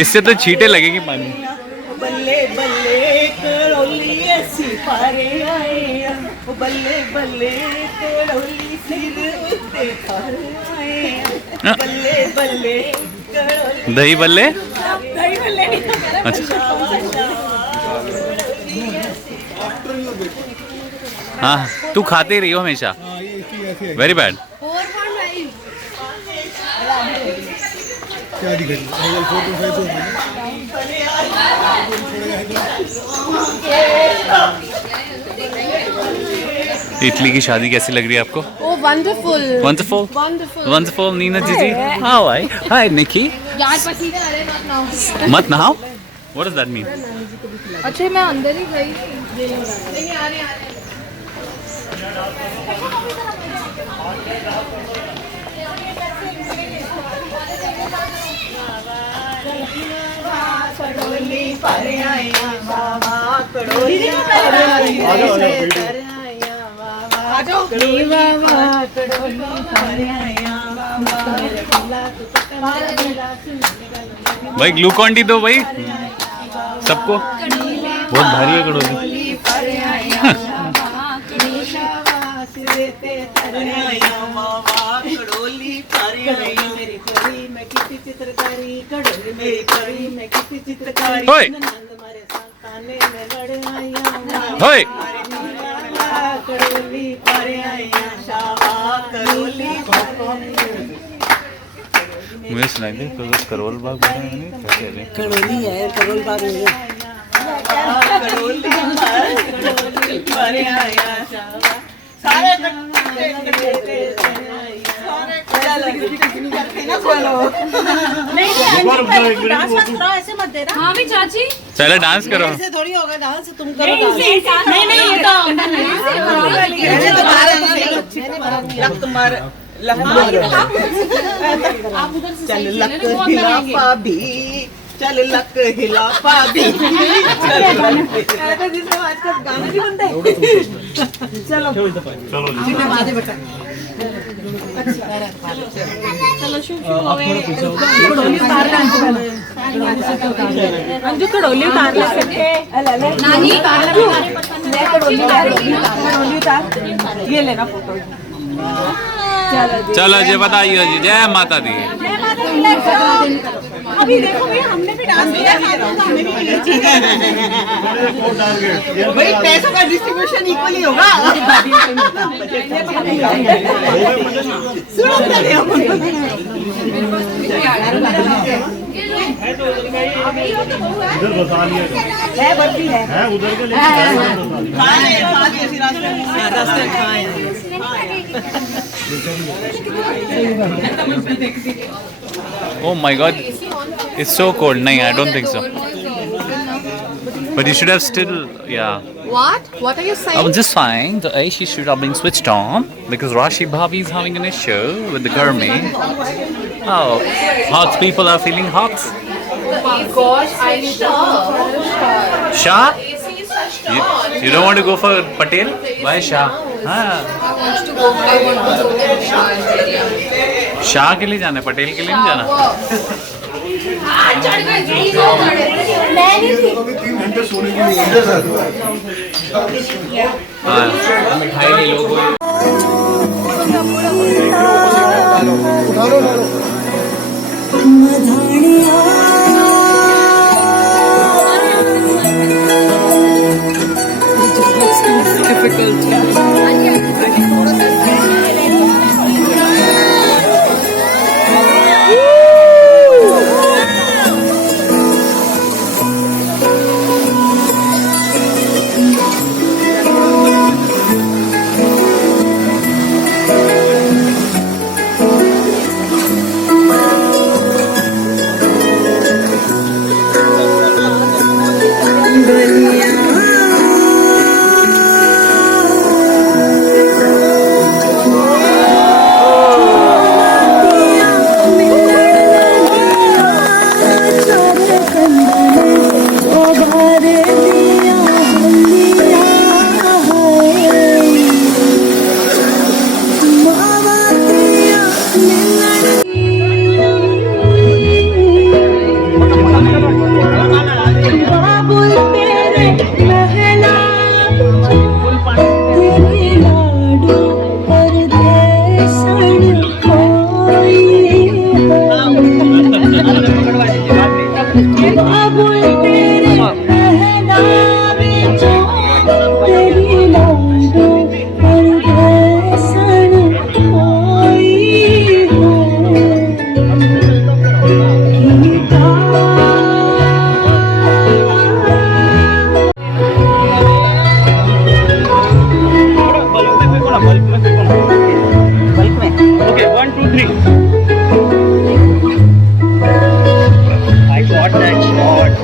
इससे तो छींटे लगेगी पानी। बल्ले बल्ले कड़ोली ऐसी पारे आए, बल्ले बल्ले कड़ोली सिर उत्ते पारे आए, बल्ले बल्ले कड़ोली। दही बल्ले? दही बल्ले नहीं। अच्छा हाँ, तू खाते ही रही हो हमेशा। Very bad. क्या दिक्कत इटली की शादी कैसी लग रही है आपको? Oh, wonderful. Wonderful Wonderful. Wonderful. Neena jiji how आई हाय निकी। यार पसीने आ रहे मत ना। मत नहाओ। What does that mean? अच्छा मैं अंदर ही गई थी। नहीं आ रहे। कड़ोली पारे आए बाबा, कड़ोली पारे आए बाबा, कड़ोली पारे आए बाबा। भाई ग्लूकॉन डी दो भाई सबको। बहुत भारी है कड़ोली। कड़ोली पारे आए मेरी कड़ी में किसी चित्रकारी, कड़ोली मेरी कड़ी में किसी चित्रकारी। होय हमारे ताने में लड़ आया, होय कड़ोली पारे आया शाबा, कड़ोली मुझे सुनाई दे तो करोल बाग कड़ोली है, करोल बाग में कड़ोली पारे आया शाबा। सारे ऐसे मत देना। हाँ भी चाची। चलो डांस करो। ऐसे थोड़ी होगा डांस, तुम करो डांस। नहीं नहीं ये तो तुम्हारे चल लक हिलापा भी, चल लक हिलापा भी। गाना नहीं बनता है। चलो अंजू कड़ोली उतार ले सकते। नानी कड़ोली उतार, ये लेना फोटो। चलो जी बताइए जी जय माता दी। अभी देखो भैया हमने भी डांस किया है, हमें भी ये चीज़ है। भाई पैसों का डिस्ट्रीब्यूशन इक्वली होगा। सुनो उधर बसा लिया है, बर्फी है उधर के रास्ते खाए। Oh my god, it's so cold. No, I don't think so. But you should have still, yeah. What? What are you saying? I was just saying the AC should have been switched on because Rashi Bhavi is having an issue with the Gurmi. Oh, hot people are feeling hot. Gosh, I need to. Shah? You don't want to go for Patel? Why Shah? Shah के लिए जाना है, पटेल के लिए नहीं जाना। 3 घंटे सोने के लिए मिठाई ले लो कोई। बाबुल तेरे पहनावे जो तेरी लाडो परदेसन कोई हो Gita Okay, 1, 2, 3. I got that shot.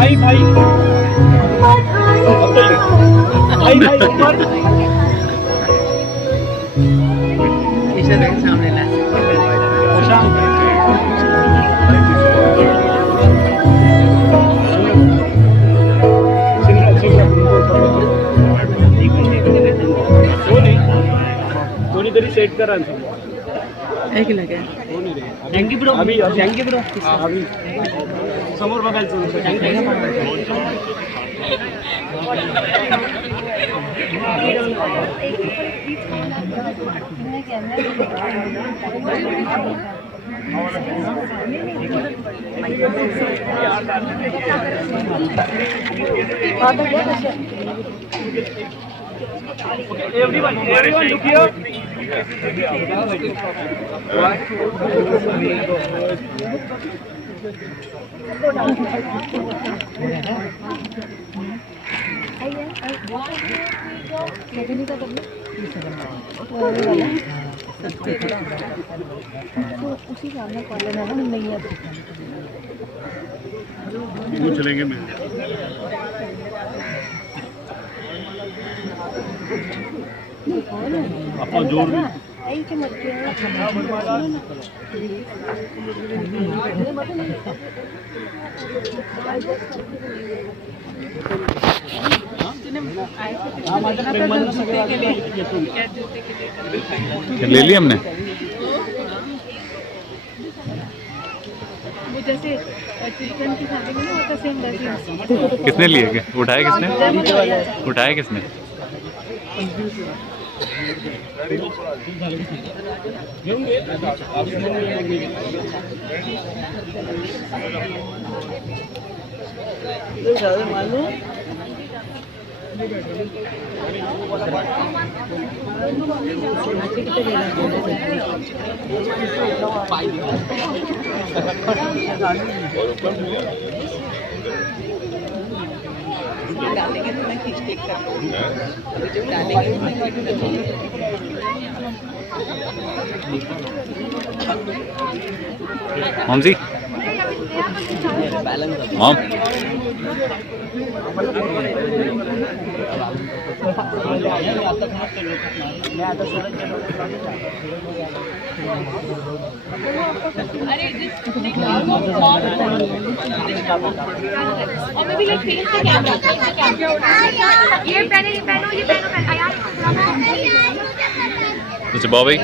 भाई भाई भाई भाई ऊपर सामने ला कोणीतरी सेट करा एक लगे जंगी ब्रो अभी जंगी ब्रो अभी समोर बघायचं everyone look here. उसी सामने कॉलर है ना, नहीं है वो चलेंगे मैं आपको जोर भी आई के मत ले ली हमने। वो जैसे चिकन की शादी में ना होता सेम वैसे। किसने लिए क्या? उठाया किसने? उठाया किसने? डालेंगे तो मैं खींच क्लिक कर दूँगा जो डालेंगे तो मैं क्लिक कर दूँगा मॉम जी मॉम Mr. Bobby.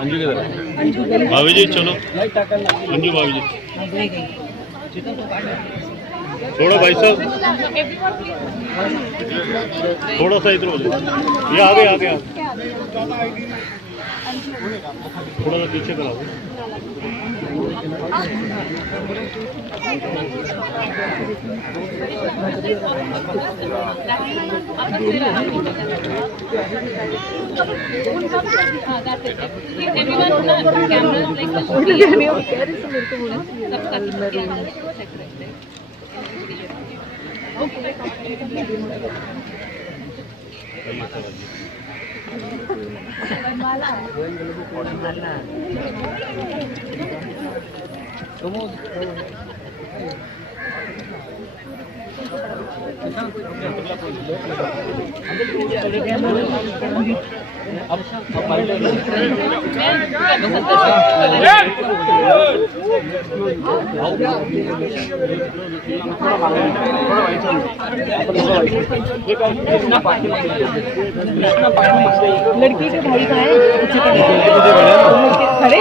अंजू किधर है? भाभी जी चलो अंजू भाभी जी थोड़ा भाई साहब थोड़ा सा इधर हो जाओ ये आगे थोड़ा सा पीछे कराओ लड़की के भाई का है खड़े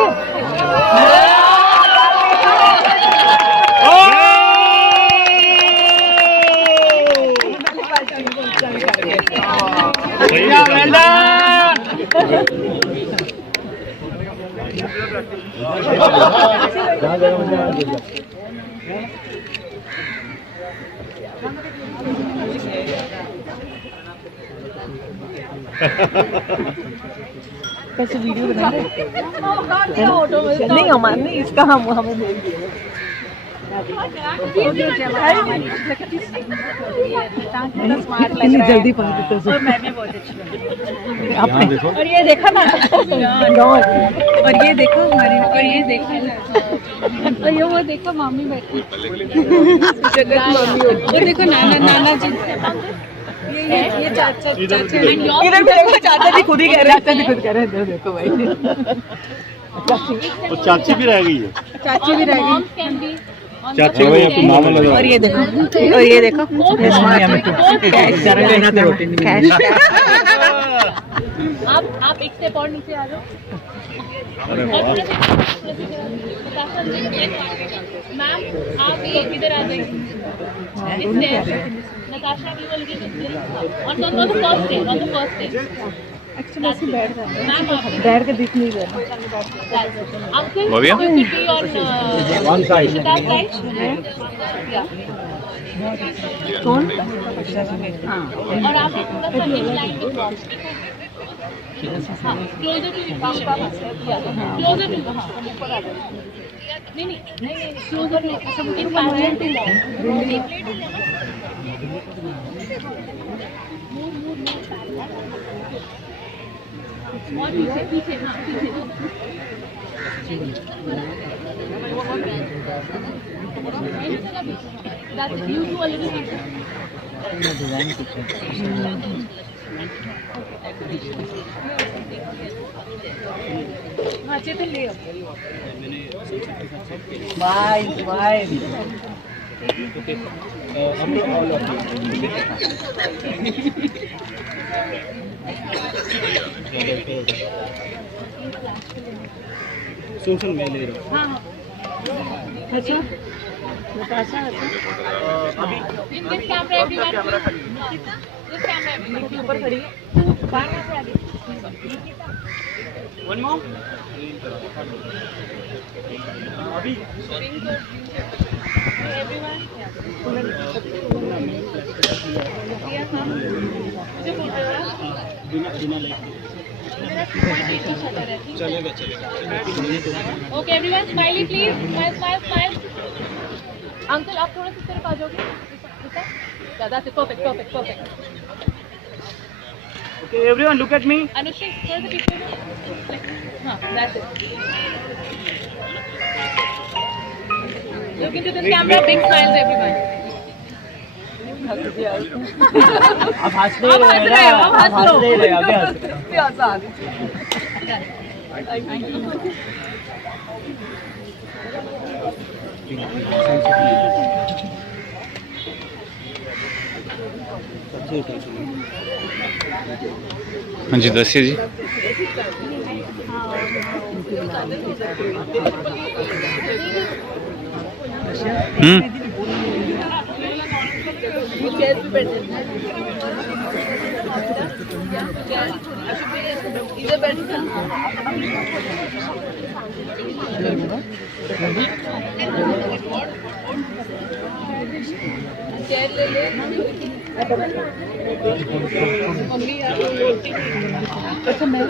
कैसे वीडियो बनाएंगे नहीं हमारे नहीं इसका हम हमें भेज दिए इतनी जल्दी पहुंचते और मैं भी बहुत अच्छी और ये देखा ना और ये देखो हमारी और ये देखो और ये वो देखो मामी बैठी और देखो नाना नाना जी ये चाचा इधर देखो चाचा जी खुद ही कह रहे हैं चाचा जी खुद कह रहे हैं इधर देखो भाई तो चाची भी रह गई है। चाची भी रह गई चाची को या फिर मामा लगा। और ये देखो आप एक स्टेप और नीचे आ जाओ मैम आप इधर आ जाइए नताशा की बोल रही on the first day actually ऐसे बैठ जाते हैं मैम बैठ के दिख नहीं रहा uncle Bhavya? you could be on One side. that side yeah कौन और आप थोड़ा सा in line with हाँ closer to you closer to हाँ ऊपर आ जाओ नहीं closer to in parallel to और पीछे हाँ पीछे That's you do a little bit. हाँ चेतन ले बाय बाय सोशल में ले रहा हाँ अच्छा नताशा अभी in this camera everyone this camera everyone ऊपर खड़ी है बाहर से आगे वन मोर अभी everyone चलेगा Okay, everyone, smiley please. Smile. Uncle, आप थोड़ा सा तरफ आ जाओगे. Yeah, that's it. Perfect. Okay everyone look at me Anushri, थोड़ा सा पीछे. हाँ, that's it. Look into this camera. Big smiles, everyone. अब हंस आप हंस रहे हो, हंस लो. हाँ जी दसिए जी चेयर ले ले मम्मी यार रोटी अच्छा मैं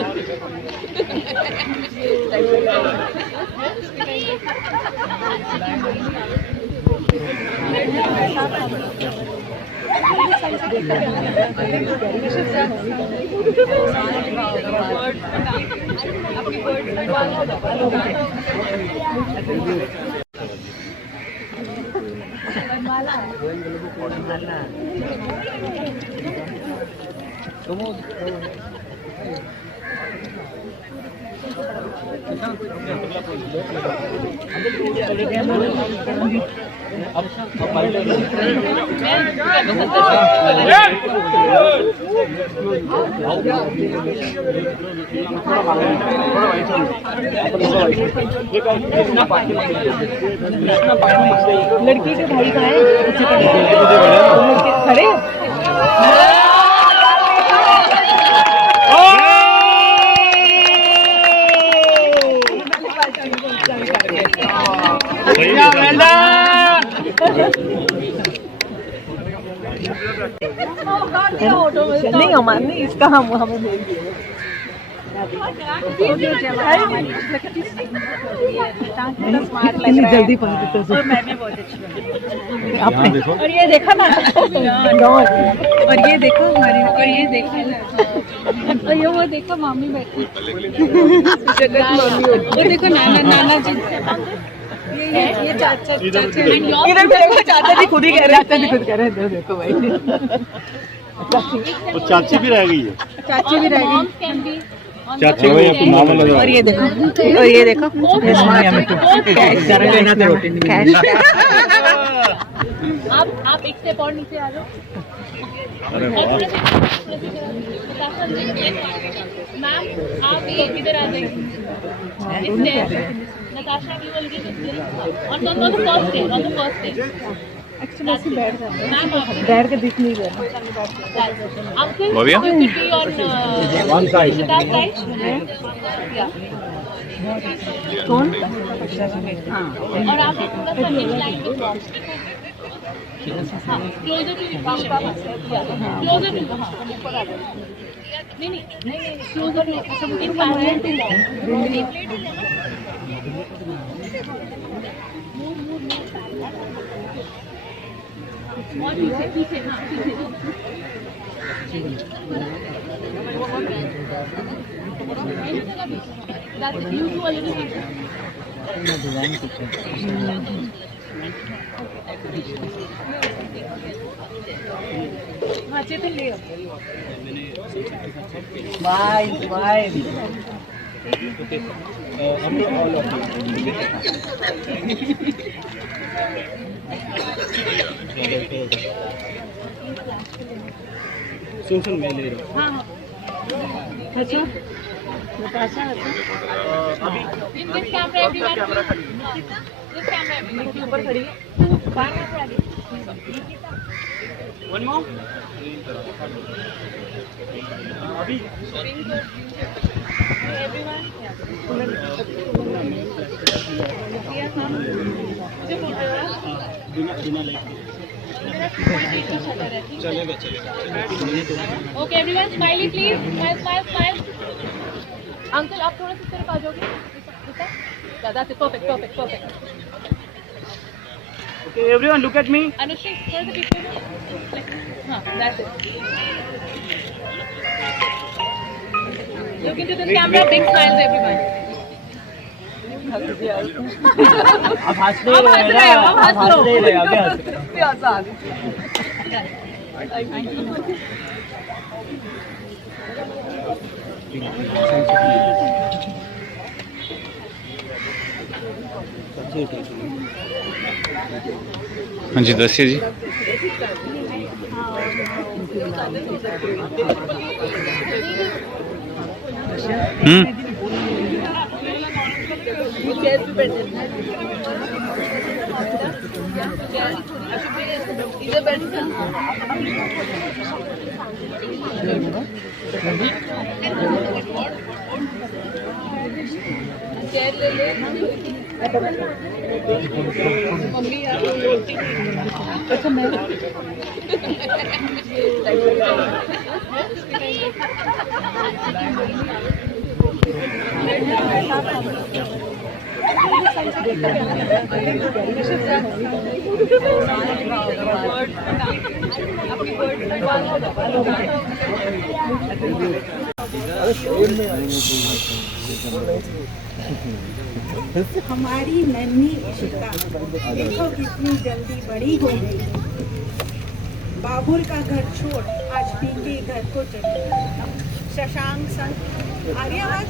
लड़की के भाई कहाँ है? खड़े नहीं हमारे नहीं इसका हम हमें दे इतनी जल्दी पहुंचते तो मैं भी बहुत अच्छी आपने और ये देखा ना और ये देखो हमारी और ये देखो और ये वो देखो मामी बैठी वो देखो नाना नाना जी ये चाचा इधर देखो चाचा जी खुद ही कह रहे चाचा जी खुद कह रहे हैं देखो भाई वो चाची भी रह गई है। चाची भी रह गई चाची को आपको मामा लगा। और ये देखो आप एक स्टेप और नीचे आ जाओ मैम आप ये इधर आ जाइए Natasha you will give it on the first day actually बैठ जाते मैम बैठ के दिख नहीं रहा Uncle, Bhavya? you could be on One side. that side. Yeah. कौन और आप थोड़ा सा इन लाइन में हाँ क्लोजर टू क्लोजर टू हाँ ऊपर आ जाओ नहीं क्लोजर नहीं इन पैरेलल टू और पीछे हाँ पीछे That's it. You do a little bit. अच्छे पे ले Smile. सोशल में ले रहा हूँ। हाँ अच्छा In this camera everyone. This camera everyone. ऊपर खड़ी है. बाहर में से आगे. One more. अभी. Everyone. चलेगा. Okay, everyone, smiley please. Smile. Uncle, आप थोड़ा सा तरफ आ जाओगे. That's it. Perfect. Okay, everyone, look at me. Anushri, थोड़ा सा पीछे. हाँ, that's it. Look into this camera. Big smiles, everyone. आप हंस रहे हो आगे हंस हाँ जी दसिए जी चेयर ले ले हमारी नन्ही इशिता देखो कितनी जल्दी बड़ी हो गई। बाबुल का घर छोड़ आज पी के घर को चली। शशांक संग आ रही आवाज?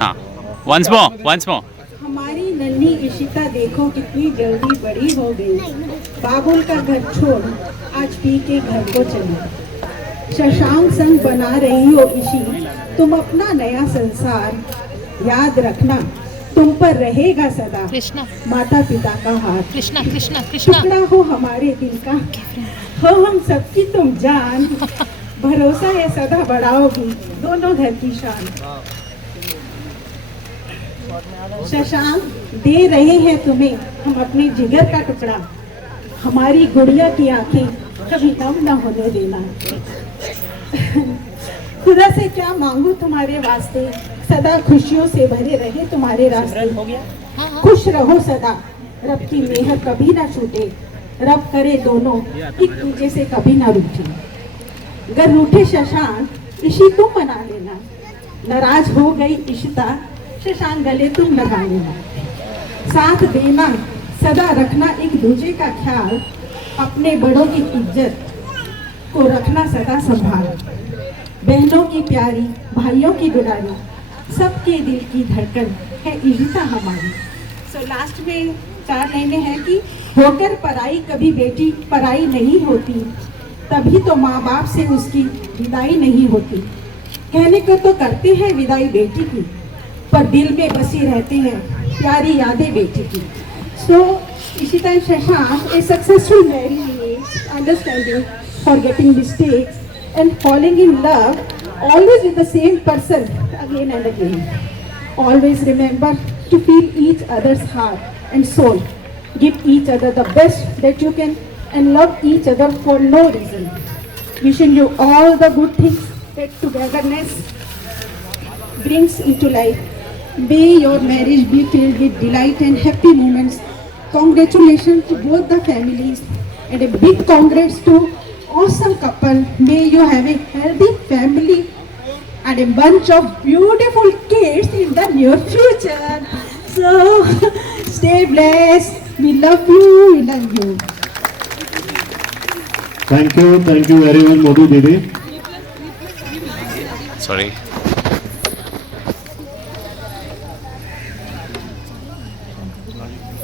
हाँ, once more. हमारी नन्ही इशिता देखो कितनी जल्दी बड़ी हो गई। बाबुल का घर छोड़ आज पी के घर को चली। शशांक संग बना रही हो इशी तुम अपना नया संसार। याद रखना तुम पर रहेगा सदा कृष्णा माता पिता का हाथ। कृष्णा कृष्णा कृष्णा टुकड़ा हो हमारे दिल का, हो हम सबकी तुम जान। भरोसा है सदा बढ़ाओगी दोनों घर की शान। शशांक दे रहे हैं तुम्हें हम अपने जिगर का टुकड़ा। हमारी गुड़िया की आंखें कभी कम न होने देना। खुदा से क्या मांगू तुम्हारे वास्ते, सदा खुशियों से भरे रहे तुम्हारे रास्ते। खुश रहो सदा, रब की मेहर कभी ना छूटे। रब करे दोनों एक दूसरे से कभी ना रूठे। अगर रूठे शशांक इशी तुम मना लेना। नाराज हो गई इशिता शशांक गले तुम लगा लेना। साथ देना सदा रखना एक दूसरे का ख्याल। अपने बड़ों की इज्जत को रखना सदा संभाल। बहनों की प्यारी भाइयों की दुलारी सबके दिल की धड़कन है इशिता हमारी। सो लास्ट में 4 लाइनें हैं कि होकर पराई कभी बेटी पराई नहीं होती। तभी तो माँ बाप से उसकी विदाई नहीं होती। कहने को तो करते हैं विदाई बेटी की, पर दिल में बसी रहती हैं प्यारी यादें बेटी की। सो Ishita and Shashank a successful marriage means understanding, forgetting mistakes and falling in love always with the same person again and again. Always remember to feel each other's heart and soul. Give each other the best that you can and love each other for no reason. Wishing you all the good things that togetherness brings into life. May your marriage be filled with delight and happy moments. Congratulations to both the families and a big congrats to awesome couple. May you have a healthy family and a bunch of beautiful kids in the near future. So stay blessed. We love you. We love you. Thank you very much, Madhu Didi. Sorry.